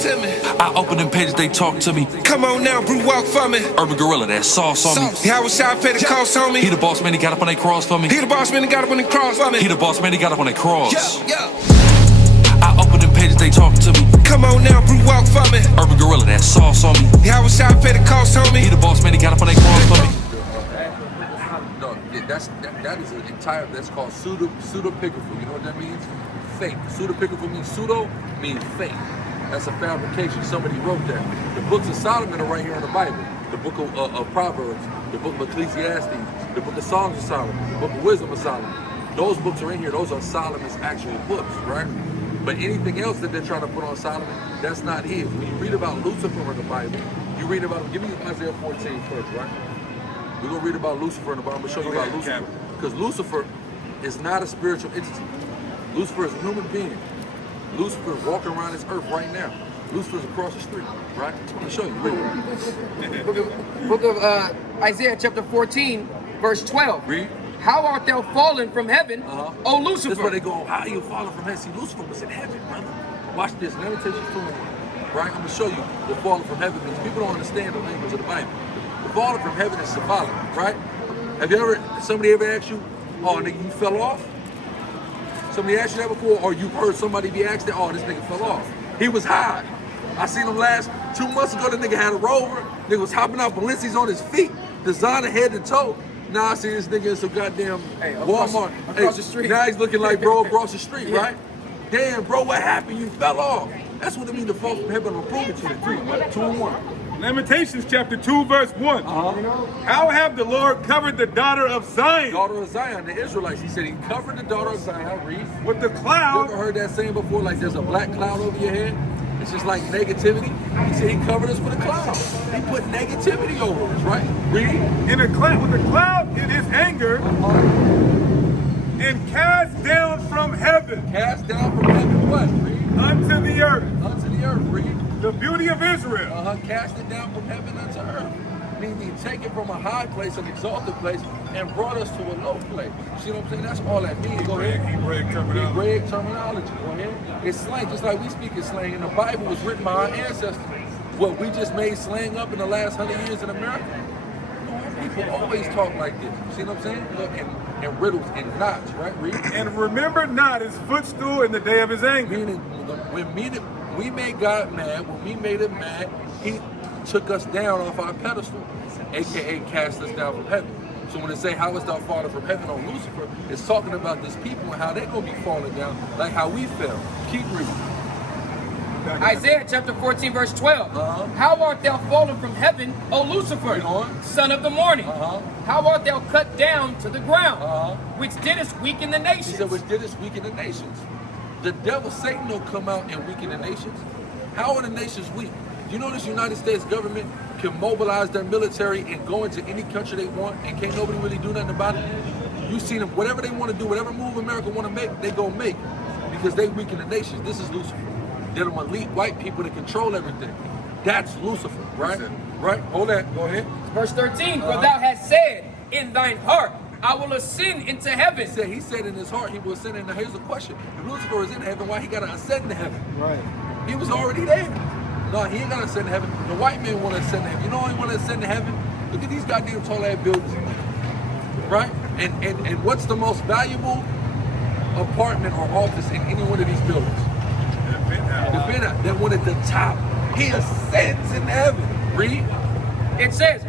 to me. I open them pages, they talk to me. Come on now, brew, walk for me. Urban Gorilla, that sauce on me. How was I pay the cost on me? He the boss man, he got up on that cross for me. He the boss man, he got up on the cross for me. He the boss man, he got up on that cross. Yeah. I open them pages, they talk to me. Come on now, brew, walk for me. Urban Gorilla, that sauce on me. How was I pay the cost on me? He the boss man, he got up on that cross for me. No, that is an entire, that's called pseudepigraphal. You know what that means? Fake. Pseudepigraphal means pseudo, means fake. That's a fabrication. Somebody wrote that. The books of Solomon are right here in the Bible. The book of Proverbs, the book of Ecclesiastes, the book of Songs of Solomon, the book of Wisdom of Solomon. Those books are in here. Those are Solomon's actual books, right? But anything else that they're trying to put on Solomon, that's not his. When you read about Lucifer in the Bible, you read about, give me Isaiah 14 first, right? We're going to read about Lucifer in the Bible. I'm going to show you about Lucifer. Because Lucifer is not a spiritual entity. Lucifer is a human being. Lucifer is walking around this earth right now. Lucifer's across the street, right? I'm going to show you. Read it. Book of Isaiah chapter 14, verse 12. Read. How art thou fallen from heaven, O Lucifer? That's where they go, how are you falling from heaven? See, Lucifer was in heaven, brother. Watch this. Let me take you through it. Right? I'm going to show you what falling from heaven means. People don't understand the language of the Bible. The falling from heaven is symbolic, right? Have you ever, somebody ever asked you, oh, nigga, you fell off? Somebody asked you that before? Or you've heard somebody be asked that, oh, this nigga fell off. He was high. I seen him last 2 months ago. The nigga had a Rover. Nigga was hopping out Balenci's on his feet, designer head to toe. Now I see this nigga in some goddamn Walmart. Across the street. Now he's looking like bro across the street, right? Damn, bro, what happened? You fell off. That's what it means to fall from heaven. I'm proving to you. 2 and 1. Lamentations chapter 2, verse 1. How have the Lord covered the daughter of Zion? Daughter of Zion, the Israelites. He said he covered the daughter of Zion. Read. With the You cloud. ever heard that saying before? Like there's a black cloud over your head? It's just like negativity. He said he covered us with a cloud. He put negativity over us, right? Read. In a cloud, with the cloud in his anger, and cast down from heaven. Cast down from heaven what? Read. Unto the earth. Unto the earth. Read. The beauty of Israel. Cast it down from heaven unto earth. Meaning he take it from a high place, an exalted place, and brought us to a low place. You see what I'm saying? That's all that means. Go ahead. Hebraic terminology. Hebraic terminology. Go ahead. It's slang, just like we speak in slang. And the Bible was written by our ancestors. What we just made slang up in the last 100 years in America. People always talk like this. You see what I'm saying? Look, and riddles and knots, right? Read. And remember not his footstool in the day of his anger. Meaning, when we made God mad, when we made him mad, he took us down off our pedestal, aka cast us down from heaven. So when they say, how is thou fallen from heaven on Lucifer, it's talking about this people and how they're going to be falling down like how we fell. Keep reading. Isaiah chapter 14, verse 12. How art thou fallen from heaven, O Lucifer, son of the morning? How art thou cut down to the ground, which didst weaken the nations? He said, which didst weaken the nations. The devil, Satan, will come out and weaken the nations. How are the nations weak? You know this United States government can mobilize their military and go into any country they want and can't nobody really do nothing about it? You see them, whatever they want to do, whatever move America want to make, they go make because they weaken the nations. This is Lucifer. They're the elite white people that control everything. That's Lucifer, right? Right? Hold that. Go ahead. Verse 13, for thou hast said in thine heart, I will ascend into heaven. He said in his heart he will ascend into heaven. Here's the question. If Lucifer is in heaven, why he got to ascend to heaven? Right. He was already there. No, he ain't got to ascend to heaven. The white man want to ascend to heaven. You know why he want to ascend to heaven? Look at these goddamn tall ass buildings. Right? And what's the most valuable apartment or office in any one of these buildings? The penthouse. That one at the top. He ascends in heaven. Read. It says,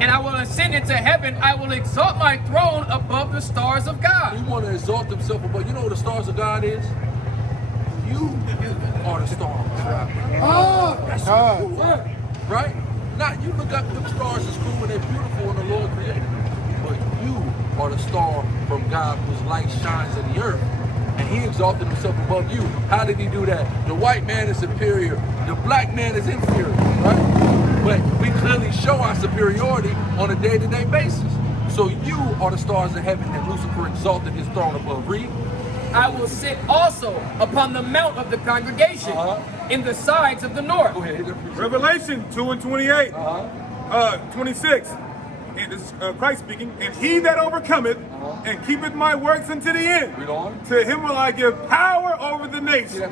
and I will ascend into heaven, I will exalt my throne above the stars of God. He want to exalt himself above. You know what the stars of God is? You are the stars. That's cool, right? Not you look up them stars is cool and they're beautiful and the Lord created them. But you are the star from God whose light shines in the earth. And he exalted himself above you. How did he do that? The white man is superior. The black man is inferior, right? But we clearly show our superiority on a day-to-day basis. So you are the stars of heaven that Lucifer exalted his throne above. Read. I will sit also upon the mount of the congregation in the sides of the north. Go ahead. Revelation 2 and 28. 26. And this is Christ speaking. And he that overcometh and keepeth my works unto the end, Read on. to him will I give power over the nation.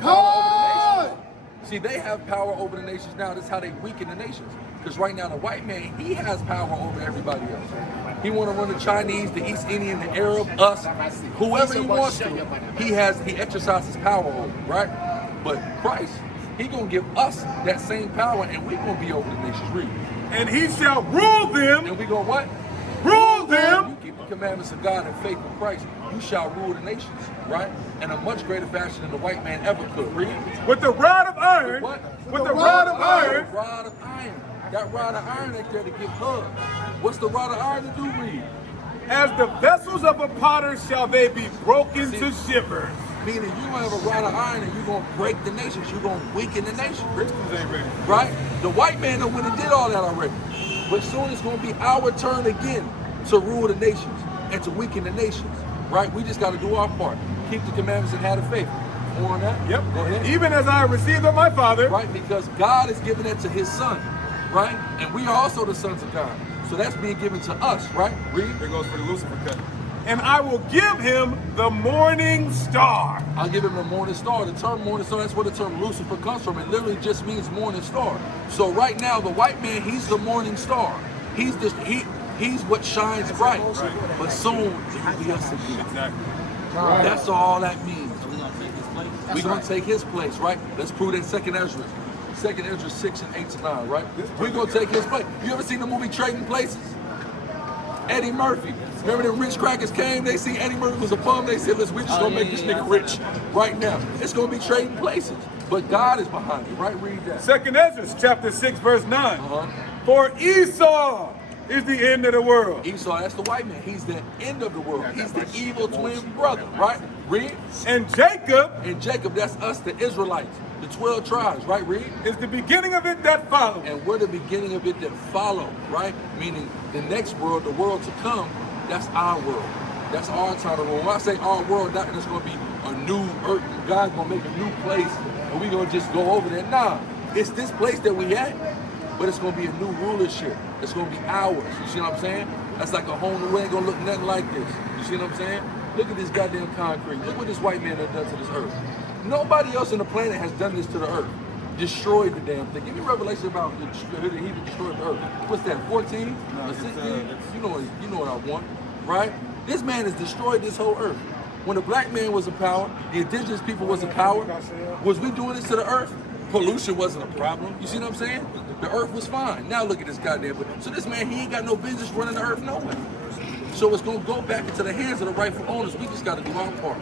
See See, they have power over the nations now. That's how they weaken the nations. Because right now, the white man, he has power over everybody else. He want to run the Chinese, the East Indian, the Arab, us, whoever he wants to. He exercises power over, right? But Christ, he gonna give us that same power, and we gonna be over the nations. Read. And he shall rule them. And we gonna what? Rule them. You keep the commandments of God and faith in Christ, you shall rule the nations, right? In a much greater fashion than the white man ever could. Read. With the rod of iron. What? With the rod of iron. Rod of iron. That rod of iron ain't there to give hug. What's the rod of iron to do? Read. As the vessels of a potter shall they be broken to shivers. Meaning you gonna have a rod of iron and you're gonna break the nations. You're gonna weaken the nation. Christians ain't ready. Right? The white man done went and did all that already. But soon it's gonna be our turn again to rule the nations and to weaken the nations. Right? We just gotta do our part. Keep the commandments and have the faith. More on that? Yep. Go ahead. Even as I received of my Father. Right? Because God is giving that to his son. Right? And we are also the sons of God. So that's being given to us, right? Read. There goes for the Lucifer cut. And I will give him the morning star. I'll give him the morning star. The term morning star, that's where the term Lucifer comes from. It literally just means morning star. So right now, the white man, he's the morning star. He's what shines bright. Right. But soon, it will be us again. Exactly. That's all that means. We're going to take his place, right? Let's prove that Second Ezra. Second Ezra 6 and 8 to 9, right? We're going to take his place. You ever seen the movie Trading Places? Eddie Murphy. Remember the rich crackers came, they see Eddie Murphy was a bum, they said, we're just gonna make this nigga rich right now. It's gonna be trading places. But God is behind it, right? Read that. Second Ezra chapter 6, verse 9. For Esau is the end of the world. Esau, that's the white man. He's the end of the world. He's the evil twin brother, right? Read. And Jacob. And Jacob, that's us, the Israelites, the 12 tribes, right? Read. Is the beginning of it that follows. And we're the beginning of it that follow, right? Meaning the next world, the world to come, that's our world. That's our time to rule. When I say our world, that it's going to be a new earth. God's going to make a new place, and we're going to just go over there. Nah, it's this place that we at, but it's going to be a new rulership. It's going to be ours. You see what I'm saying? That's like a whole new way. It ain't going to look nothing like this. You see what I'm saying? Look at this goddamn concrete. Look what this white man has done to this earth. Nobody else on the planet has done this to the earth. Destroyed the damn thing. Give me a revelation about the Hebrew destroyed the earth. What's that, 14? No, or 16? You know what I want, right? This man has destroyed this whole earth. When the black man was in power, the indigenous people was in power, was we doing this to the earth? Pollution wasn't a problem. You see what I'm saying? The earth was fine. Now look at this goddamn. So this man, he ain't got no business running the earth no way. So it's gonna go back into the hands of the rightful owners. We just gotta do our part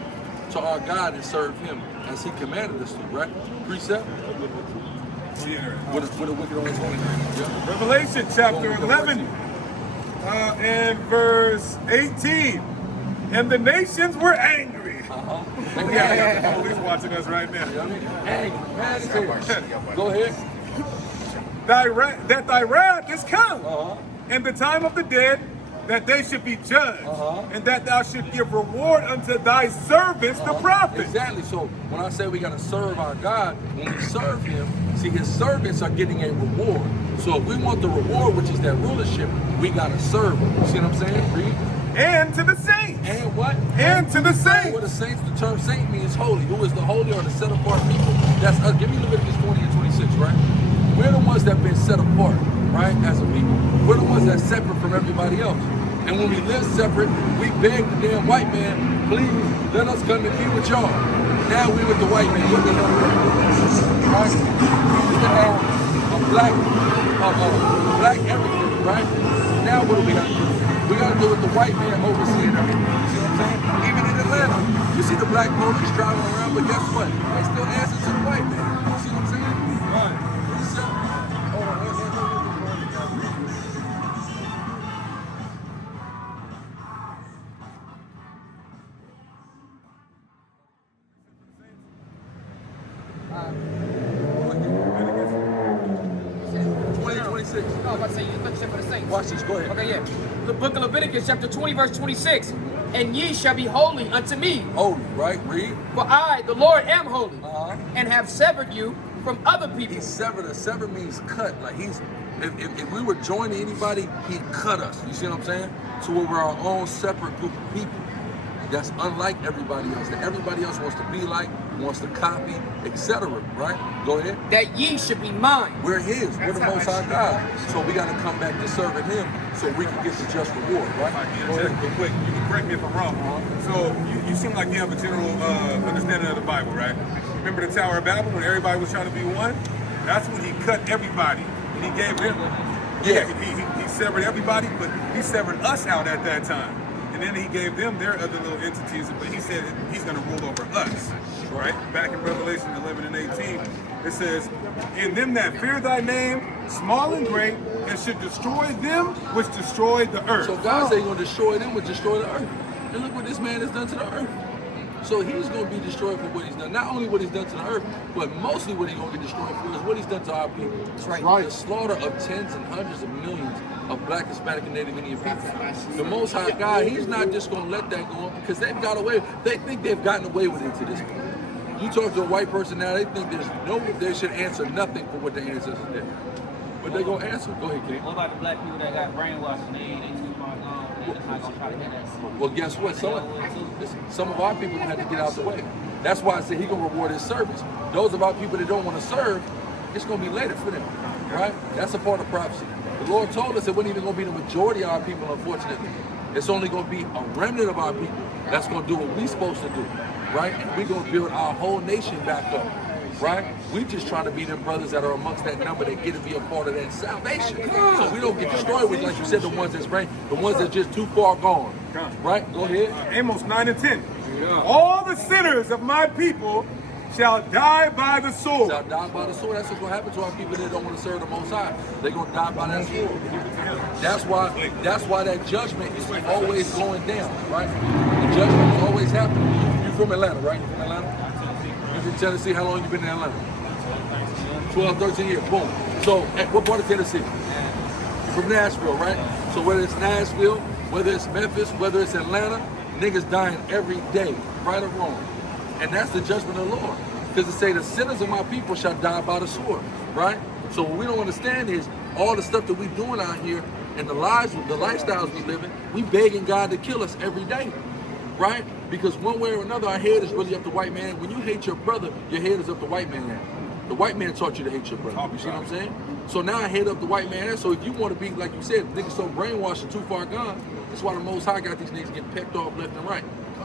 to our God and serve him as he commanded us to, right? Precept? With a wicked on his own. Yeah. Revelation chapter 11 and verse 18. And the nations were angry. He's watching us right now. Go ahead. That thy wrath is come, and the time of the dead, that they should be judged, and that thou should give reward unto thy servants, the prophets. Exactly. So when I say we got to serve our God, when we serve him, see, his servants are getting a reward. So if we want the reward, which is that rulership, we got to serve him. You see what I'm saying? Read. And to the saints. And what? And to the saints. What the saints, the term saint means holy. Who is the holy or the set apart people? That's us. Give me Leviticus 20 and 26, right? We're the ones that have been set apart, right, as a people. We're the ones that's separate from everybody else. And when we live separate, we beg the damn white man, please let us come and be with y'all. Now we with the white man. What the hell are we? Right? We can have a black everything, right? Now what do we got to do? We got to do with the white man overseeing everything. You see what I'm saying? Even in Atlanta, you see the black police driving around, but guess what? They still answer to the white man. You see what I'm saying? Right. Hold on. No, I was about to say, you said for the saints. Watch this, go ahead. Okay, yeah. The book of Leviticus, chapter 20, verse 26. And ye shall be holy unto me. Holy, right? Read. For I, the Lord, am holy, and have severed you from other people. He severed us. Sever means cut. Like if we were joining anybody, he cut us. You see what I'm saying? So we're our own separate group of people. That's unlike everybody else. That everybody else wants to be like. wants to copy, etc. Right? Go ahead. That ye should be mine. We're his. We're the Most High God. So we got to come back to serving him so we can get the just reward, right? Go ahead. Real quick, you can correct me if I'm wrong. So you seem like you have a general understanding of the Bible, right? Remember the Tower of Babel when everybody was trying to be one? That's when he cut everybody. And he gave them, he severed everybody, but he severed us out at that time. And then he gave them their other little entities, but he said he's going to rule over us, right? Back in Revelation 11 and 18, it says, in them that fear thy name, small and great, and should destroy them which destroy the earth. So God said he's going to destroy them which destroy the earth. And look what this man has done to the earth. So he's going to be destroyed for what he's done. Not only what he's done to the earth, but mostly what he's going to get destroyed for is what he's done to our people. That's right. The slaughter of tens and hundreds of millions of Black, Hispanic, and Native Indian people. The Most High God, he's not just going to let that go on because they've got away. They think they've gotten away with it to this point. You talk to a white person now, they think they should answer nothing for what their ancestors did. But they're going to answer. Go ahead, King. What about the black people that got brainwashed and they too far gone? They're just not going to try to get that. Well, guess what? Some of our people had to get out the way. That's why I said he's going to reward his service. Those of our people that don't want to serve, it's going to be later for them, right? That's a part of prophecy. The Lord told us it wasn't even going to be the majority of our people, unfortunately. It's only going to be a remnant of our people that's going to do what we're supposed to do, right? And we're going to build our whole nation back up, right? We just trying to be them brothers that are amongst that number that get to be a part of that salvation. So we don't get destroyed with, like you said, the ones that's just too far gone, right? Go ahead. Amos 9 and 10. All the sinners of my people shall die by the sword. Shall die by the sword. That's what's going to happen to our people that don't want to serve the Most High. They're going to die by that sword. That's why that judgment is always going down, right? The judgment is always happening. You're from Atlanta, right? You're from Atlanta? You're from Tennessee. How long you been in Atlanta? 12, 13 years. Boom. So, at what part of Tennessee? You're from Nashville, right? So whether it's Nashville, whether it's Memphis, whether it's Atlanta, niggas dying every day, right or wrong. And that's the judgment of the Lord. Because it say the sinners of my people shall die by the sword, right? So what we don't understand is all the stuff that we doing out here and the lifestyles we live in, we begging God to kill us every day, right? Because one way or another, our head is really up the white man. When you hate your brother, your head is up the white man. The white man taught you to hate your brother. You see what I'm saying? So now I head up the white man. So if you want to be, like you said, niggas so brainwashed and too far gone, that's why the Most High got these niggas getting pecked off left and right.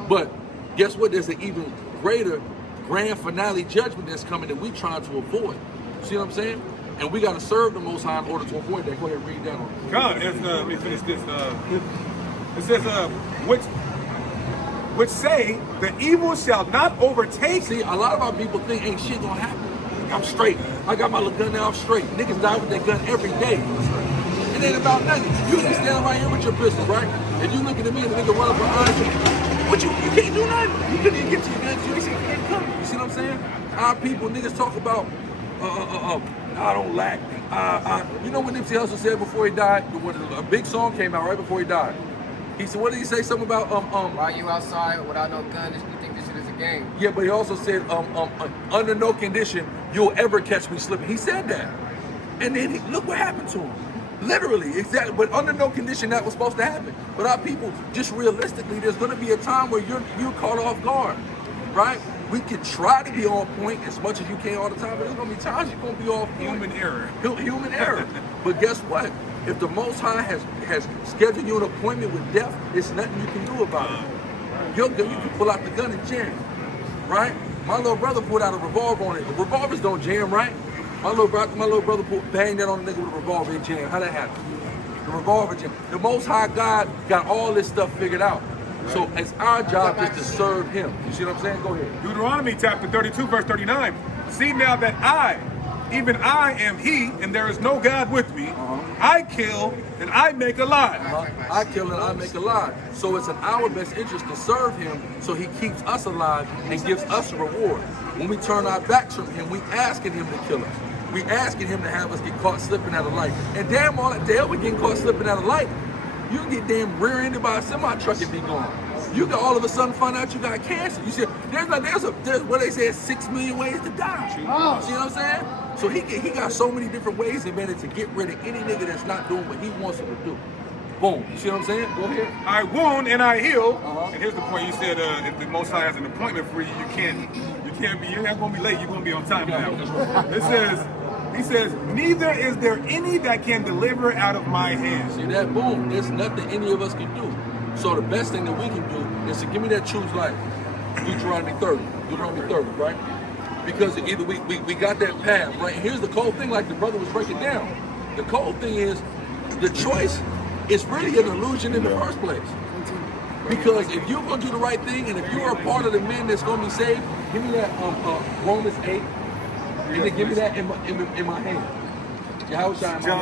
But guess what? There's an even greater grand finale judgment that's coming that we trying to avoid. See what I'm saying? And we got to serve the Most High in order to avoid that. Go ahead and read that on. God, let me finish this. It says, which say the evil shall not overtake. See, a lot of our people think ain't shit gonna happen. I'm straight. I got my little gun now, I'm straight. Niggas die with that gun every day. It ain't about nothing. You can stand right here with your pistol, right? And you looking at me and the nigga run up behind you. What you can't do nothing. You couldn't even get to your guns. You ain't see it coming. You see what I'm saying? Our people, niggas talk about, I don't lack. You know what Nipsey Hussle said before he died? A big song came out right before he died. He said, what did he say? Something about Why you outside without no gun? You think this shit is a game? Yeah, but he also said, under no condition you'll ever catch me slipping. He said that, and then look what happened to him. Literally, exactly. But under no condition that was supposed to happen. But our people, just realistically, there's going to be a time where you're caught off guard, right? We can try to be on point as much as you can all the time, but there's going to be times you're going to be off point. Human error. Human error. But guess what? If the Most High has scheduled you an appointment with death, there's nothing you can do about it. You can pull out the gun and jam, right? My little brother pulled out a revolver on it. Revolvers don't jam, right? My little brother banged that on the nigga with a revolver and jam. How that happen? The revolver jam. The Most High God got all this stuff figured out. So it's our job just to serve him. You see what I'm saying? Go ahead. Deuteronomy chapter 32, verse 39. See now that I, even I am he, and there is no God with me. I kill and I make alive. I kill and I make alive. So it's in our best interest to serve him so he keeps us alive and gives us a reward. When we turn our backs from him, we asking him to kill us. We asking him to have us get caught slipping out of light. And damn all that hell we getting caught slipping out of light. You can get damn rear-ended by a semi-truck and be gone. You can all of a sudden find out you got cancer. You see, there's what they say, 6 million ways to die. See what I'm saying? So he got so many different ways invented to get rid of any nigga that's not doing what he wants him to do. Boom. You see what I'm saying? Go ahead. I wound and I heal. And here's the point. You said if the Most High has an appointment for you, you can't can't be. You're not gonna be late. You're gonna be on time now. It says, he says, neither is there any that can deliver out of my hand. See that? Boom. There's nothing any of us can do. So the best thing that we can do is to give me that choose life. Deuteronomy 30, right? Because either we got that path, right? And here's the cold thing, like the brother was breaking down. The cold thing is, the choice is really an illusion in the first place. Because if you're going to do the right thing, and if you're a part of the men that's going to be saved, give me that Romans 8, and then give me that in my hand. John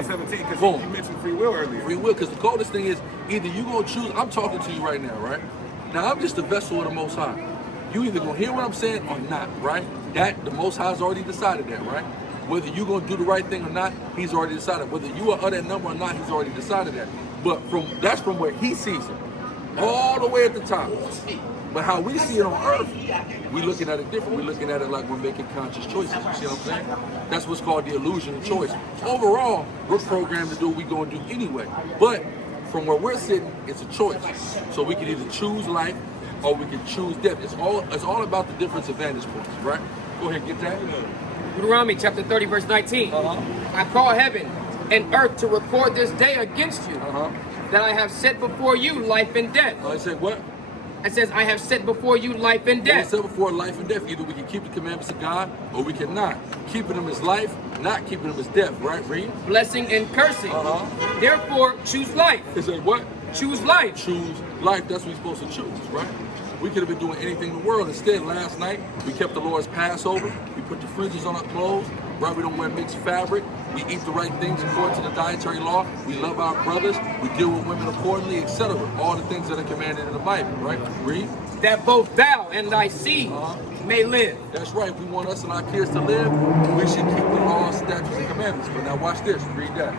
17, because you mentioned free will earlier. Free will, because the coldest thing is, either you're going to choose, I'm talking to you right now, right? Now, I'm just a vessel of the Most High. You either going to hear what I'm saying or not, right? That, the Most High's already decided that, right? Whether you're going to do the right thing or not, he's already decided. Whether you are of that number or not, he's already decided that. But that's from where he sees it, all the way at the top. But how we see it on earth, we're looking at it different. We're looking at it like we're making conscious choices. You see what I'm saying? That's what's called the illusion of choice. Overall, we're programmed to do what we're going to do anyway. But from where we're sitting, it's a choice. So we can either choose life or we can choose death. It's all about the difference of vantage points, right? Go ahead, get that. Deuteronomy chapter 30, verse 19. I call heaven and earth to record this day against you, that I have set before you life and death. I said what? It says, I have set before you life and death. Set before life and death. Either we can keep the commandments of God or we cannot. Keeping them is life, not keeping them is death, right? Read. Blessing and cursing. Therefore, choose life. It said what? Choose life. Choose life. That's what we're supposed to choose, right? We could have been doing anything in the world. Instead, last night, we kept the Lord's Passover. We put the fringes on our clothes, right? We don't wear mixed fabric. We eat the right things according to the dietary law. We love our brothers. We deal with women accordingly, etc. All the things that are commanded in the Bible, right? Read. That both thou and thy seed may live. That's right. If we want us and our kids to live, we should keep the laws, statutes, and commandments. But now watch this. Read that.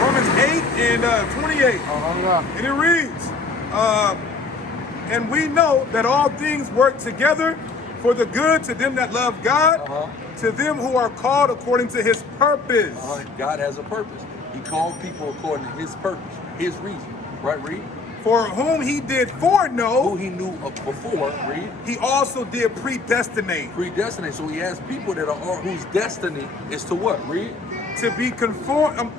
Romans 8 and 28. And it reads, and we know that all things work together for the good to them that love God, to them who are called according to his purpose. God has a purpose. He called people according to his purpose, his reason. Right, read? For whom he did foreknow, who he knew before, read? He also did predestinate. Predestinate. So he has people that are whose destiny is to what? Read? To be conformed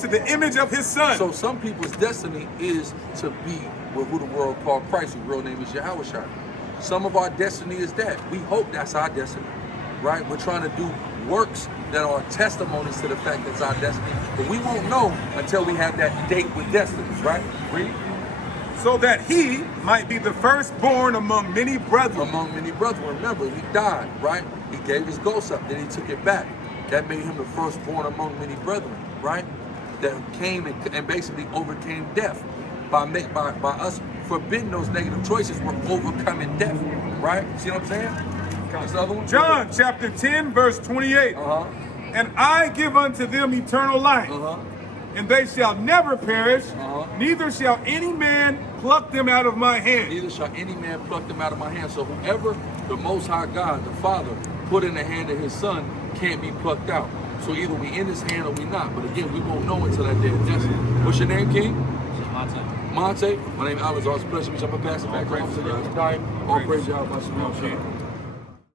to the image of his son. So some people's destiny is to be with who the world called Christ, whose real name is Yahushua. Some of our destiny is that. We hope that's our destiny, right? We're trying to do works that are testimonies to the fact that's our destiny, but we won't know until we have that date with destiny, right? Read. So that he might be the firstborn among many brethren. Among many brethren. Remember, he died, right? He gave his ghost up, then he took it back. That made him the firstborn among many brethren, right? That came and basically overcame death. By us forbidding those negative choices, we're overcoming death, right? See what I'm saying? What's the other one? John chapter 10, verse 28. And I give unto them eternal life, and they shall never perish, neither shall any man pluck them out of my hand. Neither shall any man pluck them out of my hand. So whoever the Most High God, the Father, put in the hand of his Son can't be plucked out. So either we in his hand or we not. But again, we won't know until that day of destiny. What's your name, King? Monte. My name is Alex. It's a pleasure to meet you. I'm a pastor back home. All praise y'all.